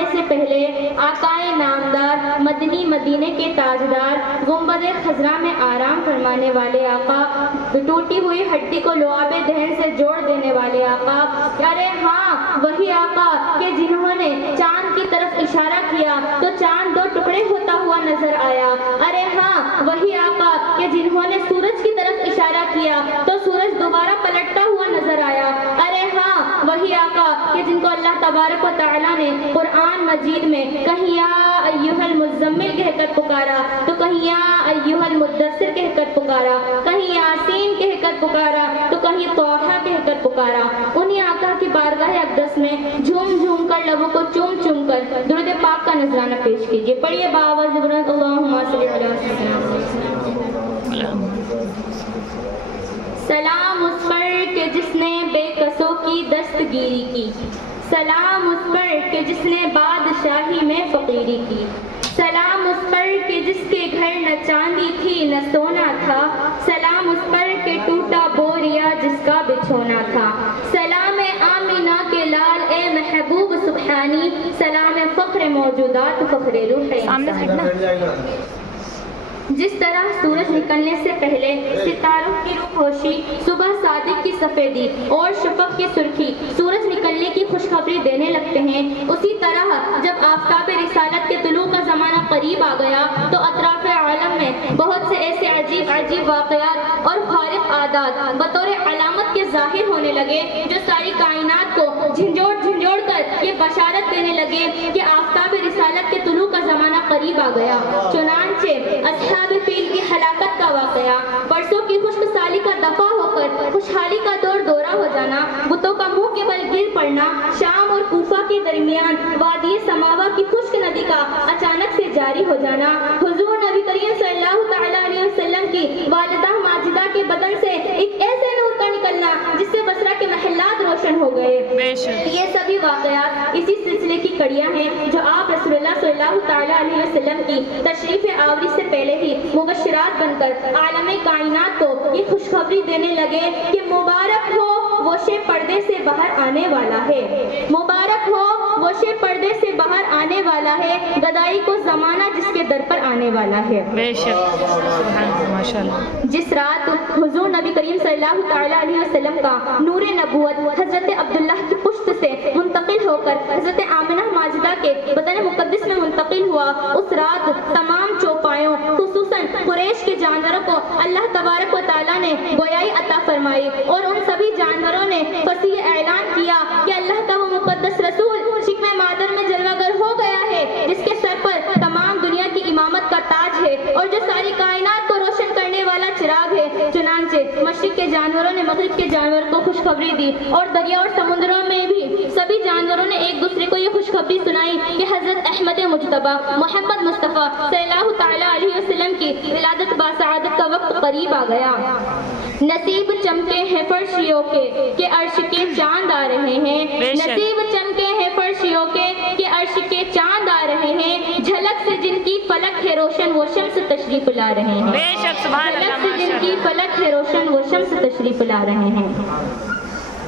آنے سے پہلے آقائے نامدار مدنی مدینے کے تاجدار گنبد خضرا میں آرام فرمانے والے آقا، ٹوٹی ہوئی ہڈی کو لعاب دہن سے جوڑ دینے والے آقا، ارے ہاں وہی آقا کہ جنہوں نے چاند کی طرف اشارہ کیا تو چاند دو ٹکڑے ہوتا ہوا نظر آیا، ارے ہاں وہی آقا کہ جنہوں نے سورج کی طرف اشارہ کیا تو سورج دوبارہ پلٹتا ہوا نظر آیا، ارے ہاں وہی آقا کہ جن کو اللہ تبارک و تعالیٰ نے قرآن مجید میں کہیں یا ایھا المزمل کہہ کر پکارا تو کہیں یا ایھا المدثر کہہ کر پکارا، کہیں یاسین کہہ کر پکارا تو کہیں طٰہٰ کہہ کر پکارا، انہی آقا کی بارگاہ اقدس میں جھوم جھوم کر لبوں کو چوم چوم کر درود پاک کا نذرانہ پیش کیجیے۔ پڑھیے باآواز بلند اللہم صلی علی سیدنا۔ سلام اس پر کہ جس نے بے کسوں کی دستگیری کی، سلام اس پر کہ جس نے بادشاہی میں فقیری کی، سلام اس پر کہ جس کے گھر نہ چاندی تھی نہ سونا تھا، سلام اس پر کہ ٹوٹا بوریا جس کا بچھونا تھا، سلام آمینہ کے لال اے محبوب سبحانی، سلام فخر موجودات فخر روح۔ جس طرح سورج نکلنے سے پہلے ستاروں کی روپوشی، صبح صادق کی سفیدی اور شفق کی سرخی سورج نکلنے کی خوشخبری دینے لگتے ہیں، اسی طرح جب آفتاب رسالت کے طلوع کا زمانہ قریب آ گیا تو اطراف عالم میں بہت سے ایسے عجیب عجیب واقعات اور خارق عادات بطور علامت کے ظاہر ہونے لگے جو ساری کائنات کو جھنجھوڑ جھنجھوڑ کر یہ بشارت دینے لگے کہ آفتاب رسالت کے طلوع کا زمانہ قریب آ گیا۔ چنانچہ اصحاب فیل کی ہلاکت کا واقعہ، برسوں کی خشک سالی کا دفع ہو کر خوشحالی کا دور دورہ ہو جانا، بتوں کا منہ کے بل گر پڑنا، شام اور کوفہ کے درمیان وادی سماوا کی خشک ندی کا اچانک سے جاری ہو جانا، حضور نبی کریم صلی اللہ تعالیٰ علیہ وسلم کی والدہ ماجدہ کے بدن سے ایک ایسے نور کا نکلنا جس سے بصرہ کے محلات روشن ہو گئے۔ یہ سبھی واقعات اسی سلسلے کی کڑیاں ہیں جو آپ رسول اللہ صلی اللہ تعالیٰ علیہ وسلم کی تشریف آوری سے پہلے ہی مبشرات بن کر عالم کائنات کو یہ خوشخبری دینے لگے کہ مبارک ہو وہ شے پردے سے باہر آنے والا ہے، مبارک ہو وہ شے پردے سے باہر آنے والا ہے، گدائی کو زمانہ جس کے در پر آنے والا ہے۔ بے شک ماشاءاللہ۔ جس رات حضور نبی کریم صلی اللہ تعالیٰ علیہ وسلم کا نور نبوت حضرت عبداللہ کی پشت سے منتقل ہو کر حضرت آمنہ ماجدہ کے بدن مقدس میں منتقل ہوا، اس رات تمام چوپایوں خصوصاً قریش کے جانوروں کو اللہ تبارک و تعالیٰ نے گویائی عطا فرمائی اور ان سبھی جانوروں نے فصیح اعلان کیا کہ اللہ کا وہ مقدس رسول شکم مادر میں جلوہ گر ہو گیا ہے جس کے سر پر تمام دنیا کی امامت کا تاج ہے اور جو ساری کائنات کو روشن کرنے والا چراغ ہے۔ چنانچہ مشرق کے جانوروں نے مغرب کے جانوروں کو خوشخبری دی اور دریا اور سمندروں میں بھی سبھی جانوروں نے ایک دوسرے کو یہ خوشخبری سنائی کہ حضرت احمد مجتبیٰ محمد مصطفیٰ صلی اللہ تعالیٰ علیہ وسلم کی ولادت باسعادت کا وقت قریب آ گیا۔ نصیب چمکے ہیں فرشیوں کے کہ عرش کے چاند آ رہے ہیں، نصیب چمکے ہیں فرشیوں کے کہ عرش کے چاند آ رہے ہیں، جھلک سے جن کی فلک ہے روشن وہ شمس تشریف لا رہے ہیں، جھلک سے جن کی فلک ہے روشن وہ شمس تشریف لا رہے ہیں۔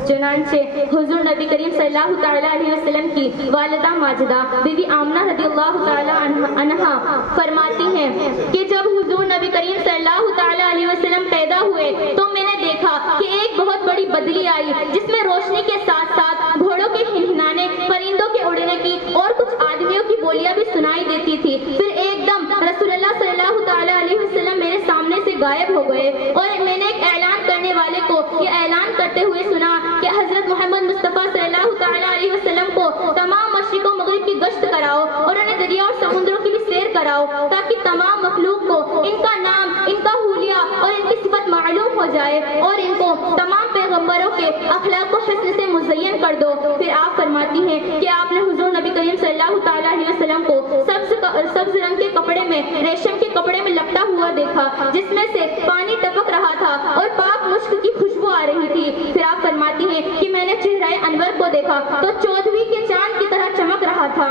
چنانچہ حضور نبی کریم صلی اللہ تعالیٰ علیہ وسلم کی والدہ ماجدہ بی بی آمنہ رضی اللہ تعالیٰ عنہا فرماتی ہیں کہ جب حضور نبی کریم صلی اللہ تعالیٰ علیہ وسلم پیدا ہوئے تو میں نے دیکھا کہ ایک بہت بڑی بدلی آئی جس میں روشنی کے ساتھ ساتھ گھوڑوں کے ہنہنانے، پرندوں کے اڑنے کی اور کچھ آدمیوں کی بولیاں بھی سنائی دیتی تھی۔ پھر ایک دم رسول اللہ صلی اللہ تعالیٰ علیہ وسلم میرے سامنے سے غائب ہو گئے اور میں نے ایک اعلان کرنے والے کو یہ اعلان کرتے ہوئے سنا کہ حضرت محمد مصطفیٰ صلی اللہ تعالیٰ علیہ وسلم کو تمام مشرق و مغرب کی گشت کراؤ اور انہیں دریا اور سمندروں کی بھی سیر کراؤ تاکہ تمام مخلوق کو ان کا نام، ان کا حلیہ اور ان کی صفت معلوم ہو جائے اور ان کو تمام پیغمبروں کے اخلاق و حسن سے مزین کر دو۔ پھر آپ فرماتی ہیں کہ آپ نے حضور نبی کریم صلی اللہ تعالیٰ علیہ وسلم کو سبز رنگ کے کپڑے میں، ریشم کے کپڑے میں لپٹا ہوا دیکھا جس میں سے پانی ٹپک رہا تھا اور پاک مشک کی خوشبو آ رہی تھی۔ پھر آپ فرماتی ہیں کہ میں نے چہرہ انور کو دیکھا تو 14ویں کے چاند کی طرح چمک رہا تھا۔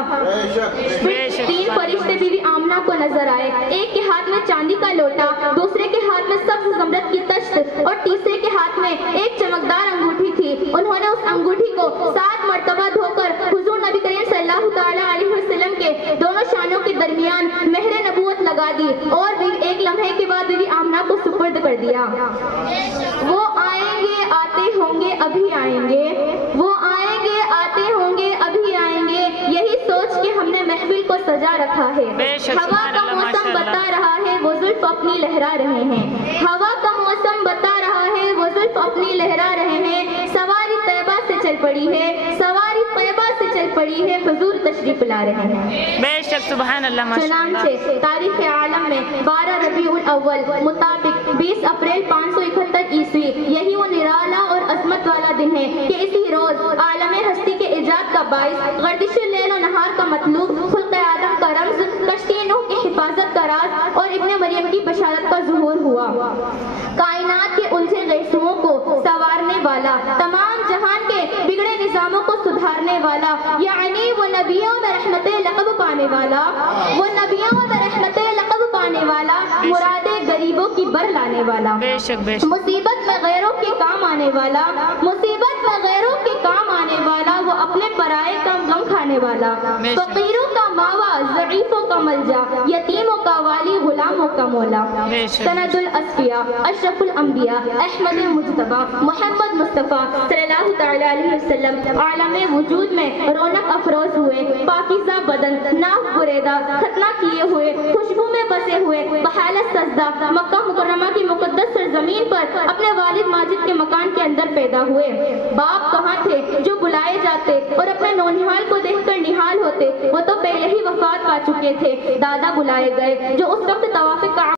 پھر 3 فرشتے بی بی آمنہ کو نظر آئے، ایک کے ہاتھ میں چاندی کا لوٹا، دوسرے کے ہاتھ میں سبز زمرد کی تشت اور تیسرے کے ہاتھ میں ایک چمکدار انگوٹھی تھی۔ انہوں نے اس انگوٹھی کو 7 مرتبہ دھو کر حضور نبی کریم صلی اللہ تعالیٰ علیہ دونوں شانوں کے درمیان مہر نبوت لگا دی اور ایک لمحے کے بعد بیوی آمنہ کو سپرد کر دیا۔ وہ آئیں گے آتے ہوں گے ابھی آئیں گے، وہ آئیں گے آتے ہوں گے ابھی آئیں گے، یہی سوچ کے ہم نے محفل کو سجا رکھا ہے۔ ہوا کا موسم بتا رہا ہے وہ زلف اپنی لہرا رہے ہیں، ہوا کا موسم بتا رہا ہے وہ زلف اپنی لہرا رہے ہیں، سواری طیبہ سے چل پڑی ہے، سواری طیبہ سے چل پڑی ہے، حضور تشریف لا رہے ہیں۔ بے شک سبحان اللہ ماشاء اللہ۔ چنانچہ تاریخ عالم میں 12 ربیع الاول مطابق 20 اپریل 571 عیسوی یہی وہ نرالا اور عظمت والا دن ہے کہ اسی روز عالم ہستی کے ایجاد کا باعث، گردش لیل و نہار کا مطلوب، خلق آدم کا رمز، کشتی نوح کی حفاظت کا راز اور ابن مریم کی بشارت کا ظہور ہوا۔ کائنات کے الجھے گیسوؤں کو سنوارنے والا، تمام جہان کے بگڑے نظاموں کو سدھارنے والا، یعنی وہ نبیوں میں رحمت لقب پانے والا، وہ نبیوں میں رحمت لقب پانے والا، مرادیں غریبوں کی بر لانے والا، بے شک بے شک، مصیبت میں غیروں کے کام آنے والا، مصیبت میں غیروں کے کام آنے والا، وہ اپنے پرائے کا غم کھانے والا، فقیروں کا ماوا، ضعیفوں کا ملجا، یتیموں کا والی، غلاموں کا مولا، سند الاصفیاء، اشرف الانبیاء، احمد مجتبی، محمد مصطفیٰ صلی اللہ تعالی علیہ وسلم عالم وجود میں رونق افروز ہوئے، پاکیزہ بدن، ناف بریدہ، ختنہ کیے ہوئے، خوشبو میں بسے ہوئے، بحالت سجدہ، مکہ مکرمہ کی مقدس سرزمین پر اپنے والد ماجد کے مکان کے اندر پیدا ہوئے۔ باپ کہاں تھے جو بلائے جاتے اور اپنے نونہال کو دیکھ کر نہال ہوتے، وہ تو پہلے ہی وفات پا چکے تھے۔ دادا بلائے گئے جو اس وقت طواف